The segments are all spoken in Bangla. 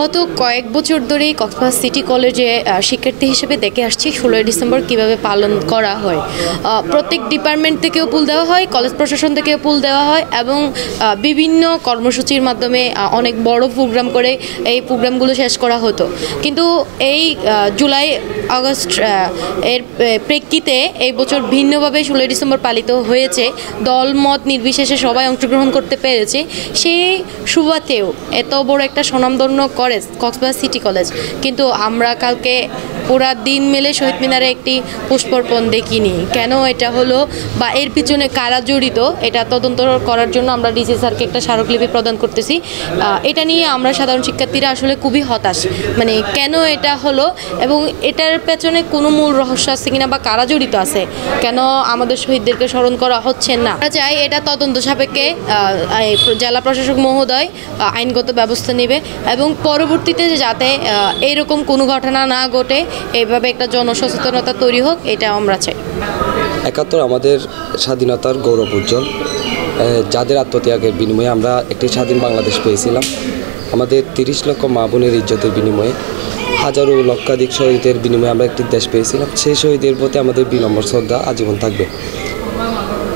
গত কয়েক বছর ধরেই কক্সবাজার সিটি কলেজে শিক্ষার্থী হিসেবে দেখে আসছি 16ই ডিসেম্বর কিভাবে পালন করা হয়। প্রত্যেক ডিপার্টমেন্ট থেকেও পুল দেওয়া হয়, কলেজ প্রশাসন থেকেও পুল দেওয়া হয় এবং বিভিন্ন কর্মসূচির মাধ্যমে অনেক বড় প্রোগ্রাম করে এই প্রোগ্রামগুলো শেষ করা হতো। কিন্তু এই জুলাই আগস্ট এর প্রেক্ষিতে এই বছর ভিন্নভাবে 16ই ডিসেম্বর পালিত হয়েছে। দলমত নির্বিশেষে সবাই অংশগ্রহণ করতে পেরেছে। সেই সুবাদেও এত বড় একটা স্বনামধন্য কলেজ কক্সবাজার সিটি কলেজ, কিন্তু আমরা কালকে পুরা দিন মেলে শহীদ মিনারে একটি পুষ্পার্পণ দেখিনি। কেন এটা হলো বা এর পিছনে কারা জড়িত এটা তদন্ত করার জন্য আমরা ডিসি স্যারকে একটা স্মারকলিপি প্রদান করতেছি। এটা নিয়ে আমরা সাধারণ শিক্ষার্থীরা আসলে খুবই হতাশ, মানে কেন এটা হলো এবং এটার পেছনে কোনো মূল রহস্য আছে কিনা বা কারা জড়িত আছে, কেন আমাদের শহীদদেরকে স্মরণ করা হচ্ছে না। আমরা চাই এটা তদন্ত সাপেক্ষে জেলা প্রশাসক মহোদয় আইনগত ব্যবস্থা নেবে এবং পরবর্তীতে যাতে এরকম কোনো ঘটনা না ঘটে এইভাবে একটা জনসচেতনতা তৈরি হোক, এটা আমরা চাই। 71 আমাদের স্বাধীনতার গৌরব উজ্জ্বল, যাদের আত্মত্যাগের বিনিময়ে আমরা একটি স্বাধীন বাংলাদেশ পেয়েছিলাম। আমাদের 30 লক্ষ মা বোনের ইজ্জতের বিনিময়ে, হাজারো লক্ষাধিক শহীদের বিনিময়ে আমরা একটি দেশ পেয়েছিলাম। সেই শহীদের প্রতি আমাদের বিনম্র শ্রদ্ধা আজীবন থাকবে।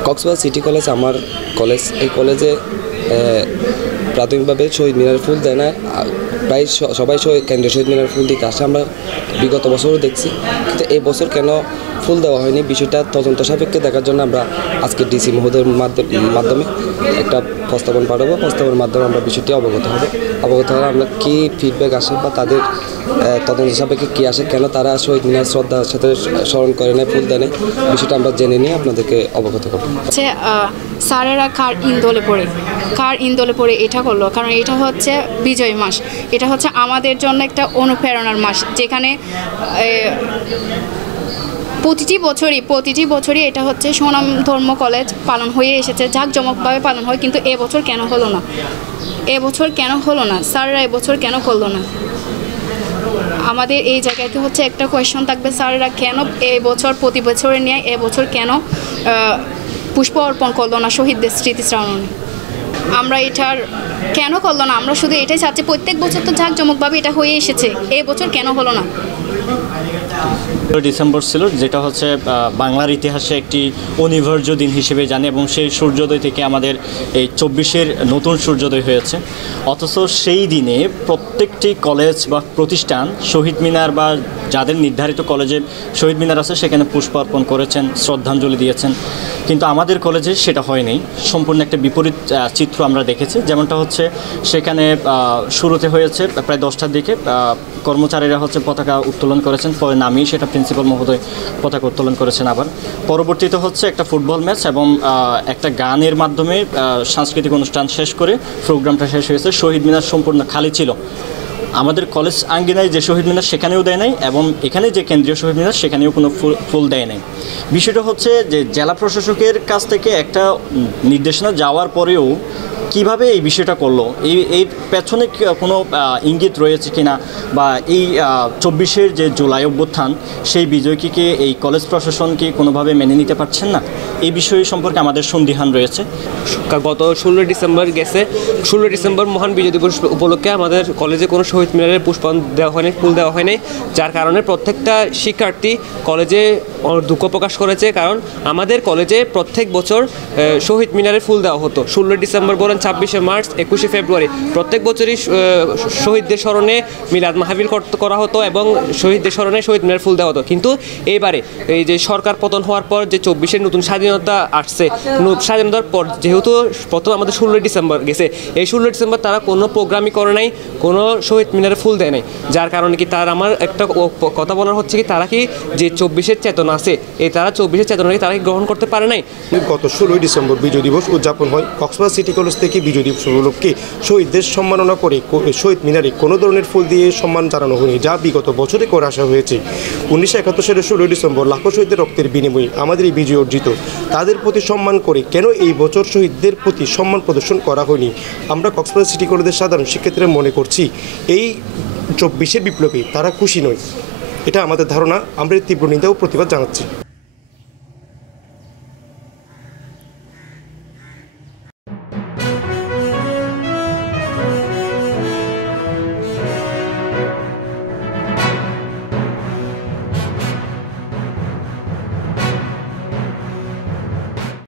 কক্সবাজার সিটি কলেজ আমার কলেজ। এই কলেজে প্রাথমিকভাবে শহীদ মিনারে ফুল দেয় না, প্রায় সবাই কেন্দ্রীয় শহীদ মিনারে ফুল দিতে আসে। আমরা বিগত বছরও দেখছি, কিন্তু এই বছর কেন ফুল দেওয়া হয়নি বিষয়টা তদন্ত সাপেক্ষে দেখার জন্য আমরা আজকে ডিসি মহোদয়ের মাধ্যমে একটা প্রস্তাবন পাঠাবো। প্রস্তাবের মাধ্যমে আমরা বিষয়টি অবগত হলে আমরা কী ফিডব্যাক আসে বা তাদের তদন্ত সাপেক্ষে কী আসে, কেন তারা শহীদ মিনার শ্রদ্ধার সাথে স্মরণ করে নেয়, ফুল দেয়, বিষয়টা আমরা জেনে নিয়ে আপনাদেরকে অবগত করবো। স্যারেরা কার ইন্দোলে পড়ে এটা করলো, কারণ এটা হচ্ছে বিজয় মাস, এটা হচ্ছে আমাদের জন্য একটা অনুপ্রেরণার মাস, যেখানে প্রতিটি বছরই এটা হচ্ছে স্বনামধন্য কলেজ পালন হয়ে এসেছে, জাঁকজমকভাবে পালন হয়। কিন্তু এবছর কেন হলো না? স্যাররা এবছর কেন করলো না? আমাদের এই জায়গাতে হচ্ছে একটা কোয়েশ্চন থাকবে, স্যাররা কেন এবছর প্রতি বছরে নিয়ে এবছর কেন পুষ্প অর্পণ করলো না শহীদদের স্মৃতিচারণে? আমরা এটার কেন করলো না, আমরা শুধু এটাই চাচ্ছি, প্রত্যেক বছর তো জাঁকজমকভাবে এটা হয়ে এসেছে, এই বছর কেন হলো না? ডিসেম্বর ছিল, যেটা হচ্ছে বাংলার ইতিহাসে একটি অনিবার্য দিন হিসেবে জানি, এবং সেই সূর্যোদয় থেকে আমাদের এই 24-এর নতুন সূর্যোদয় হয়েছে। অথচ সেই দিনে প্রত্যেকটি কলেজ বা প্রতিষ্ঠান শহীদ মিনার বা যাদের নির্ধারিত কলেজে শহীদ মিনার আছে সেখানে পুষ্প অর্পণ করেছেন, শ্রদ্ধাঞ্জলি দিয়েছেন। কিন্তু আমাদের কলেজে সেটা হয়নি, সম্পূর্ণ একটা বিপরীত চিত্র আমরা দেখেছি। যেমনটা হচ্ছে সেখানে শুরুতে হয়েছে প্রায় 10টার দিকে কর্মচারীরা হচ্ছে পতাকা উত্তোলন করেছেন, পরে নামিয়ে সেটা প্রিন্সিপাল মহোদয় পতাকা উত্তোলন করেছেন। আবার পরবর্তীতে হচ্ছে একটা ফুটবল ম্যাচ এবং একটা গানের মাধ্যমে সাংস্কৃতিক অনুষ্ঠান শেষ করে প্রোগ্রামটা শেষ হয়েছে। শহীদ মিনার সম্পূর্ণ খালি ছিল। আমাদের কলেজ আঙ্গিনায় যে শহীদ মিনার সেখানেও দেয় নাই, এবং এখানে যে কেন্দ্রীয় শহীদ মিনার সেখানেও কোনো ফুল দেয় নাই। বিষয়টা হচ্ছে যে জেলা প্রশাসকের কাছ থেকে একটা নির্দেশনা যাওয়ার পরেও কিভাবে এই বিষয়টা করলো, এই পেছনে কোনো ইঙ্গিত রয়েছে কিনা, বা এই 24-এর যে জুলাই অভ্যুত্থান সেই বিজয়কে এই কলেজ প্রশাসন কি কোনোভাবে মেনে নিতে পারছেন না, এই বিষয় সম্পর্কে আমাদের সন্দিহান রয়েছে। গত 16 ডিসেম্বর গেছে, 16 ডিসেম্বর মহান বিজয় দিবস উপলক্ষে আমাদের কলেজে কোনো শহীদ মিনারে পুষ্পাঞ্জলি দেওয়া হয়নি, ফুল দেওয়া হয়নি, যার কারণে প্রত্যেকটা শিক্ষার্থী কলেজে দুঃখ প্রকাশ করেছে। কারণ আমাদের কলেজে প্রত্যেক বছর শহীদ মিনারে ফুল দেওয়া হতো। 16 ডিসেম্বর বলেন, 26শে মার্চ, 21শে ফেব্রুয়ারি প্রত্যেক বছরই শহীদদের স্মরণে মিলাদ মাহফিল করা হতো এবং শহীদদের স্মরণে শহীদ মিনারে ফুল দেওয়া হতো। কিন্তু এইবারে এই যে সরকার পতন হওয়ার পর যে 24-এর নতুন স্বাধীনতা আসছে, স্বাধীনতার পর যেহেতু প্রথম আমাদের 16 ডিসেম্বর গেছে, এই 16 ডিসেম্বর তারা কোনো প্রোগ্রামই করে নাই, কোনো শহীদ মিনারে ফুল দেয় নাই, যার কারণে কি তার আমার একটা কথা বলার হচ্ছে কি, তারা কি যে 24-এর চেতনা আছে, এই তারা 24-এর চেতনাকে তারা কি গ্রহণ করতে পারে নাই? গত 16 ডিসেম্বর বিজয় দিবস উদযাপন হয়। কক্সবাজার সিটি কলেজ থেকে বিজয় দিবস উপলক্ষে শহীদদের সম্মাননা করে শহীদ মিনারে কোনো ধরনের ফুল দিয়ে সম্মান জানানো হয়নি, যা বিগত বছরে করে আসা হয়েছে। 1971 সালের 16 ডিসেম্বর লাখো শহীদের রক্তের বিনিময়ে আমাদের এই বিজয় অর্জিত, তাদের প্রতি সম্মান করে কেন এই বছর শহীদদের প্রতি সম্মান প্রদর্শন করা হয়নি? আমরা কক্সবাজার সিটি কলেজের সাধারণ শিক্ষার্থীরা মনে করছি এই 24-এর বিপ্লবে তারা খুশি নয়, এটা আমাদের ধারণা। আমরা তীব্র নিন্দা ও প্রতিবাদ জানাচ্ছি।